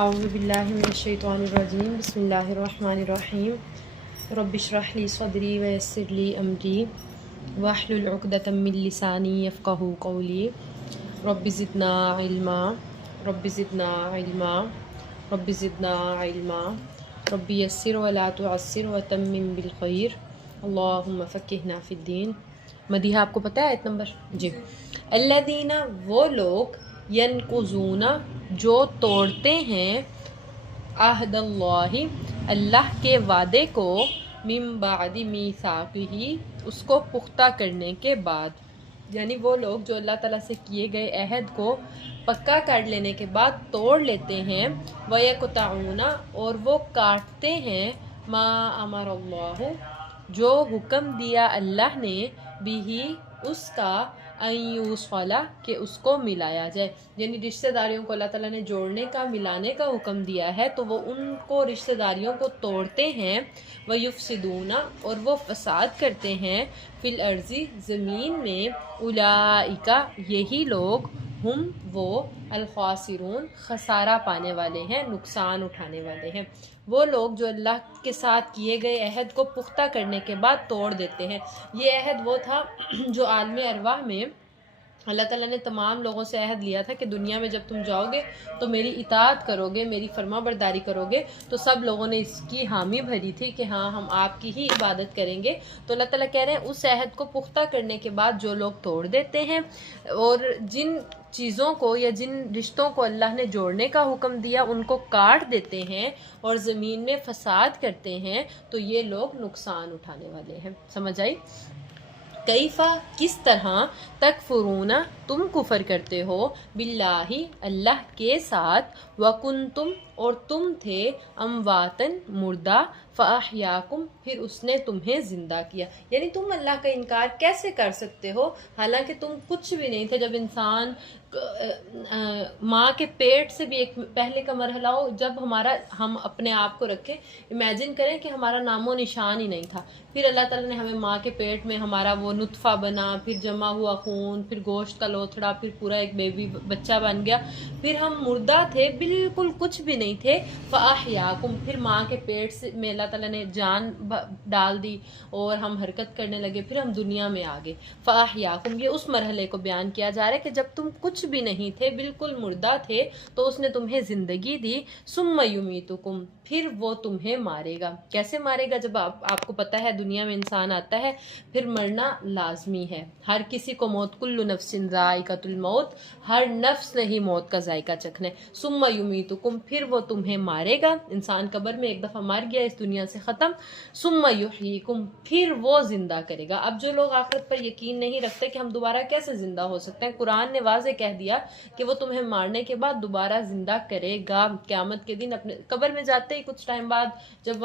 اعوذ باللہ من الشیطان الرجیم بسم اللہ الرحمن الرحیم رب اشرح لی صدری ویسر لی امری واحلل عقدۃ من لسانی یفقہوا قولی رب زدنا علما رب زدنا علما رب زدنا علما رب یسر ولا تعسر وتمم بالخیر اللہم فقہنا فی الدین۔ مدیحہ آپ کو پتہ ہے آیت نمبر؟ جی۔ الذین، وہ لوگ، ینقضون، جو توڑتے ہیں، عہد اللہ، اللہ کے وعدے کو، من بعد میثاقہ، اس کو پختہ کرنے کے بعد، یعنی وہ لوگ جو اللہ تعالیٰ سے کیے گئے عہد کو پکا کر لینے کے بعد توڑ لیتے ہیں، وَيَقْطَعُونَ، اور وہ کاٹتے ہیں، ما امر اللہ، جو حکم دیا اللہ نے، بھی، اس کا، ان یوصل، کہ اس کو ملایا جائے، یعنی رشتہ داریوں کو اللہ تعالیٰ نے جوڑنے کا، ملانے کا حکم دیا ہے تو وہ ان کو، رشتہ داریوں کو توڑتے ہیں، وَيُفْسِدُونَ، اور وہ فساد کرتے ہیں، فی الارض، زمین میں، اولئک، یہی لوگ، ہم، وہ، الخاسرون، خسارہ پانے والے ہیں، نقصان اٹھانے والے ہیں۔ وہ لوگ جو اللہ کے ساتھ کیے گئے عہد کو پختہ کرنے کے بعد توڑ دیتے ہیں۔ یہ عہد وہ تھا جو عالم ارواح میں اللہ تعالیٰ نے تمام لوگوں سے عہد لیا تھا کہ دنیا میں جب تم جاؤ گے تو میری اطاعت کرو گے، میری فرما برداری کرو گے، تو سب لوگوں نے اس کی حامی بھری تھی کہ ہاں ہم آپ کی ہی عبادت کریں گے۔ تو اللہ تعالیٰ کہہ رہے ہیں اس عہد کو پختہ کرنے کے بعد جو لوگ توڑ دیتے ہیں اور جن چیزوں کو یا جن رشتوں کو اللہ نے جوڑنے کا حکم دیا ان کو کاٹ دیتے ہیں اور زمین میں فساد کرتے ہیں، تو یہ لوگ نقصان اٹھانے والے ہیں۔ سمجھ آئی؟ کیفا، کس طرح، تکفرون، تم کفر کرتے ہو، باللہ، اللہ کے ساتھ، وکنتم، اور تم تھے، امواتن، مردہ، فاحیاکم، پھر اس نے تمہیں زندہ کیا۔ یعنی تم اللہ کا انکار کیسے کر سکتے ہو حالانکہ تم کچھ بھی نہیں تھے۔ جب انسان ماں کے پیٹ سے بھی ایک پہلے کا مرحلہ ہو، جب ہم اپنے آپ کو رکھیں، امیجن کریں کہ ہمارا نام و نشان ہی نہیں تھا، پھر اللہ تعالیٰ نے ہمیں ماں کے پیٹ میں ہمارا وہ نطفہ بنا، پھر جمع ہوا خون، پھر گوشت کا لوتھڑا، پھر پورا ایک بیبی بچہ بن گیا، پھر ہم مردہ تھے، بالکل کچھ بھی نہیں تھے، فاحیاکم، پھر ماں کے پیٹ سے میں اللہ تعالیٰ نے جان ڈال دی اور ہم حرکت کرنے لگے، پھر ہم دنیا میں آ گئے۔ فاحیاکم، یہ اس مرحلے کو بیان کیا جا رہا ہے کہ جب تم کچھ بھی نہیں تھے، بالکل مردہ تھے، تو اس نے تمہیں زندگی دی، ثم یمیتکم، پھر وہ تمہیں مارے گا۔ کیسے مارے گا؟ جب آپ کو پتہ ہے دنیا میں انسان آتا ہے پھر مرنا لازمی ہے، ہر کسی کو موت، کل نفس ذائقۃ الموت، ہر نفس نے ہی موت کا ذائقہ چکھنا ہے۔ ثم یمیتکم، پھر وہ تمہیں مارے گا، انسان قبر میں ایک دفعہ مر گیا، اس دنیا سے ختم، ثم یحییکم، پھر وہ زندہ کرے گا۔ اب جو لوگ آخرت پر یقین نہیں رکھتے کہ ہم دوبارہ کیسے زندہ ہو سکتے ہیں، قرآن نے واضح کہہ دیا کہ وہ تمہیں مارنے کے بعد دوبارہ زندہ کرے گا قیامت کے دن۔ اپنے قبر میں جاتے ہی کچھ ٹائم بعد جب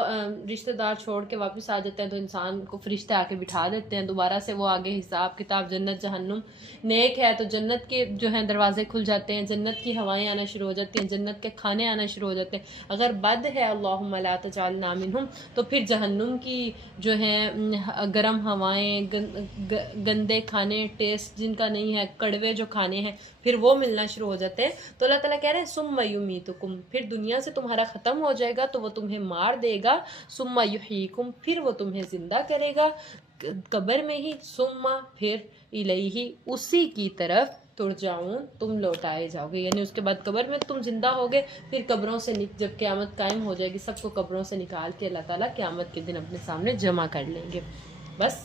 رشتہ دار چھوڑ کے واپس آ جاتے ہیں تو انسان کو فرشتے آ کے بٹھا دیتے ہیں، دوبارہ سے وہ آگے حساب کتاب، جنت جہنم، نیک ہے تو جنت کے جو ہیں دروازے کھل جاتے ہیں، جنت کی ہوائیں آنا شروع ہو جاتی ہیں، جنت کے کھانے آنا شروع ہو جاتے ہیں۔ اگر بد ہے، اللہم لا تجعلنا منہم، تو پھر جہنم کی جو ہیں گرم ہوائیں، گندے کھانے، ٹیسٹ جن کا نہیں ہے، کڑوے جو کھانے ہیں، پھر وہ ملنا شروع ہو جاتے ہیں۔ تو اللہ تعالیٰ کہہ رہے ہیں ثم یمیتکم، پھر دنیا سے تمہارا ختم ہو جائے گا تو وہ تمہیں مار دے گا، ثم یحییکم، پھر وہ تمہیں زندہ کرے گا قبر میں ہی، ثم، پھر، الیہ، اسی کی طرف، ترجعون، تم لوٹائے جاؤ گے، یعنی اس کے بعد قبر میں تم زندہ ہوگے، پھر قبروں سے جب قیامت قائم ہو جائے گی سب کو قبروں سے نکال کے اللہ تعالیٰ قیامت کے دن اپنے سامنے جمع کر لیں گے۔ بس